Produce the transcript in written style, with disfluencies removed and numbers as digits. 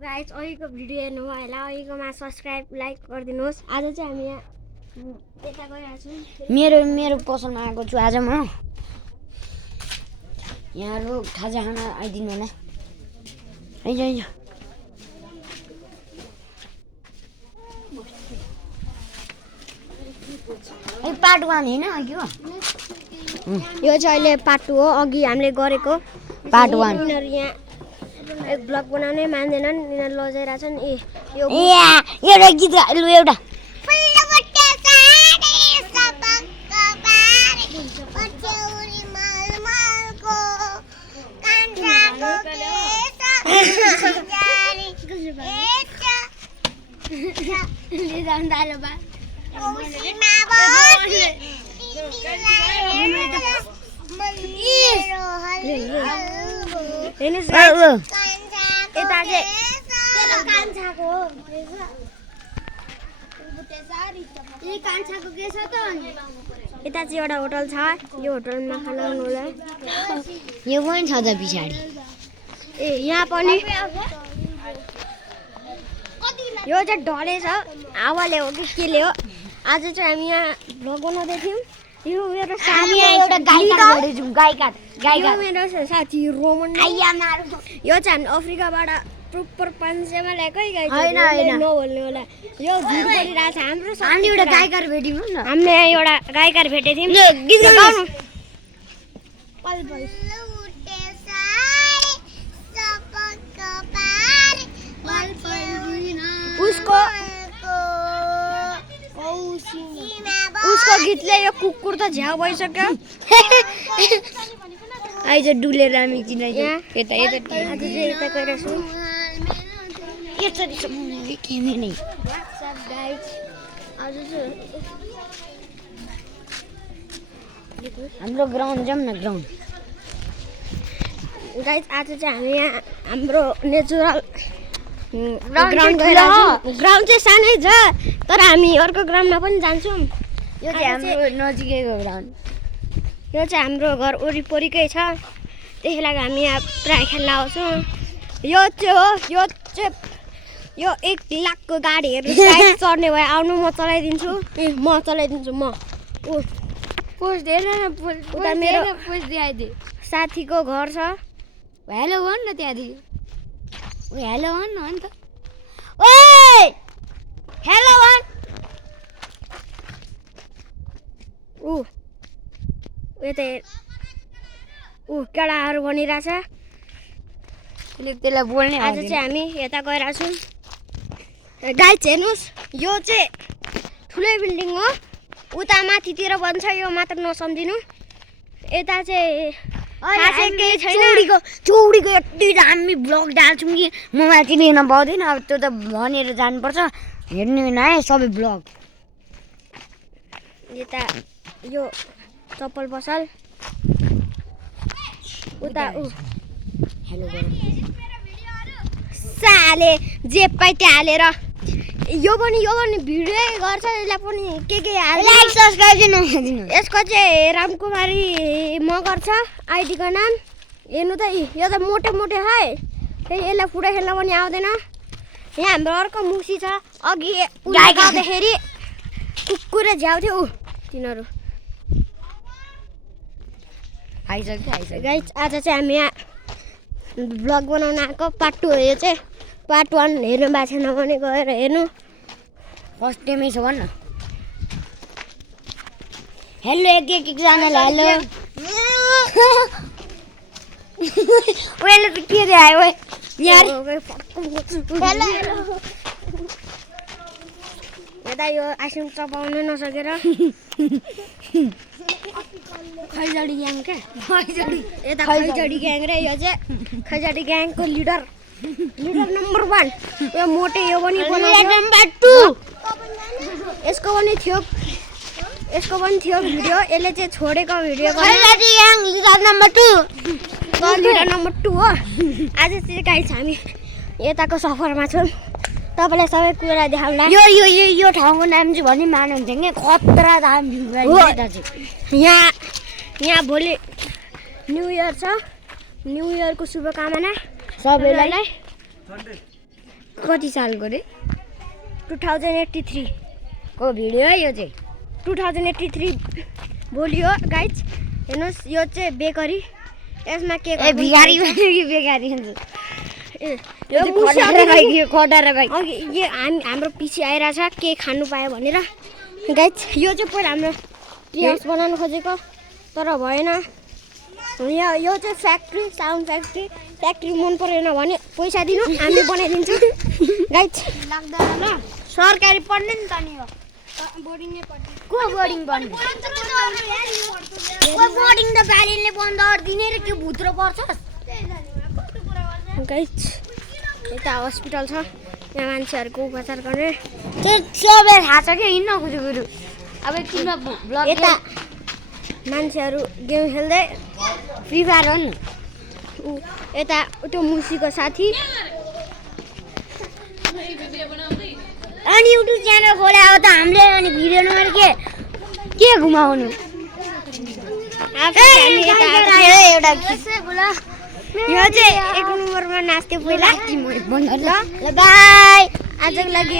guys अहिलेको video हेर्नु भयो होला अहिलेकोमा सब्स्क्राइब लाइक गरिदिनुहोस् आज चाहिँ हामी यहाँ यता गइरहेको छौँ मेरो पसलमा आएको छु आज म यहाँहरु खाजा खान आइदिनु होला आइज पार्ट 1 हैन अघि हो यो चाहिँ अहिले पार्ट 2 हो अघि हामीले गरेको पार्ट 1 यिनीहरु यहाँ एक ब्लग बनाउनै मान्दैनन् यिनीहरु लजाइराछन् ए यो एउटा गीत लु एउटा यता चाहिँ एउटा होटल छ यो होटलमा खाना खानु होला यो पनि छ त पछाडी ए यहाँ पनि यो चाहिँ ढले छ हावाले हो कि केले हो आज चाहिँ हामी यहाँ भ्लग बनाउँदै थियौँ यो मेरो साथी एउटा गायिका मेरो साथी रोमन यो चाहिँ हामी अफ्रिकाबाट प्रोपर 500 मा ल्याएकै गाई नभन्ने होला यो झुट बोलिरहेछ हाम्रो हामी एउटा गायिकार भेट्यौँ न हामीले एउटा गायिकार भेटेको थियौँ गीत गाउनु उसको गीतले यो कुकुर त झ्याउ भइसक्यो आइज डुलेर हामी किन यता आज चाहिँ यता गइरहेछौँ यसरी सम्झे केमे नै हाम्रो ग्राउन्ड जाऊँ न ग्राउन्ड गाइस आज चाहिँ हामी यहाँ हाम्रो नेचुरल ग्राउन्ड गइरहेछौँ ग्राउन्ड चाहिँ सानै छ तर हामी अर्को ग्राउन्डमा पनि जान्छौँ यो चाहिँ हाम्रो नजिकैको ग्राउन्ड यो चाहिँ हाम्रो घर वरिपरिकै छ त्यसै लागि हामी यहाँ प्रायः खेल्न आउँछौँ यो चाहिँ यो 1 लाखको गाडीहरू चढ्ने भए आउनु म चलाइदिन्छु म चलाइदिन्छु म उता मेरो साथीको घर छ हेलो भन न त्यहाँदेखि हेलो भन न अन्त ओए हेलो भन यता केटाहरू भनिरहेछ त्यसलाई बोल्ने आज चाहिँ हामी यता गइरहेछौँ गाइस हेर्नुहोस् यो चाहिँ ठुलै बिल्डिङ हो उता माथितिर भन्छ यो मात्र नसम्झिनु यता चाहिँ केही छैन चौडीको यति दामी ब्लग डाल्छौँ कि म माथि लिन पाउँदैन अब त्यो त भनेर जानुपर्छ हेर्नु नआए सबै ब्लग यता यो चप्पल पसल उता हेलो साले जे पाइ त्यहाँ हालेर यो पनि भिडियो गर्छ यसलाई पनि के लाइक सब्स्क्राइब दिनु यसको चाहिँ रामकुमारी मगर छ आइडीको नाम हेर्नु त यो त मोटे है फेरि यसलाई फुटा खेल्न पनि आउँदैन यहाँ हाम्रो अर्को मुसी छ अघि गाउँदाखेरि कुकुरले झ्याउँथ्यो तिनीहरू गाइस आज चाहिँ हामी यहाँ ब्लग बनाउन आएको पार्ट 2 हो यो चाहिँ पार्ट 1 हेर्नु भएको छैन भने गएर हेर्नु फर्स्ट टाइमै छ भन्न हेलो एकजनाले हेलो ओले त के रे आयो यार यता यो आइसक्रिम चपाउन नसकेर खैजडी ग्याङ क्या यता खैजडी ग्याङ रे यो चाहिँ खैजडी ग्याङको लिडर नम्बर 1 यो मोटे यो पनि नम्बर 2 यसको पनि थियो भिडियो यसले चाहिँ छोडेको भिडियो खैजडी ग्याङ लिडर नम्बर 2 हो आज चाहिँ गाइस हामी यताको सफरमा छौँ तपाईलाई सबै कुरा देखाउँला यो ठाउँको नाम चाहिँ भनि मान्नुहुन्छ नि खतरा दाम भ्यू यहाँ भोलि न्यू इयर छ न्यू इयरको शुभकामना सबैलाई कति सालको रे 2083 को भिडियो है यो चाहिँ 2083 भोलि हो गाइज हेर्नुहोस् यो चाहिँ बेकरी यसमा के ए भिखारी भन्यो कि बेकारी हुन्छ यो खटाएर भाइ अघि यो हाम्रो पछि आइरहेछ के खानु पायो भनेर गाइज यो चाहिँ पहिला हाम्रो ट्री हाउस बनाउनु खोजेको तर भएन यो चाहिँ फ्याक्ट्री साउन्ड फ्याक्ट्री मन परेन भने पैसा दिनु हामी बनाइदिन्छौँ गाइज लाग्दैन ल सरकारी पढ्ने नि त नि हो बोर्डिङै पढ्ने को बोर्डिङ पढ्ने को बोर्डिङ त ब्यालेन्सले बन्द गरिदिने र के भुत्रो पर्छस् गाइज यता हस्पिटल छ यहाँ मान्छेहरूको उपचार गर्ने त्यो सबै थाहा छ क्या हिँड्न गुरु अब एकछिनमा ब्लग यता मान्छेहरू गेम खेल्दै फ्री फायर हो नि यता त्यो मुसीको साथी अनि युट्युब च्यानल खोले अब त हामीले अनि भिडियो नम्बर के घुमाउनु एउटा यो चाहिँ 1 नम्बरमा नाच्थ्यो पहिला ल बाई आजको लागि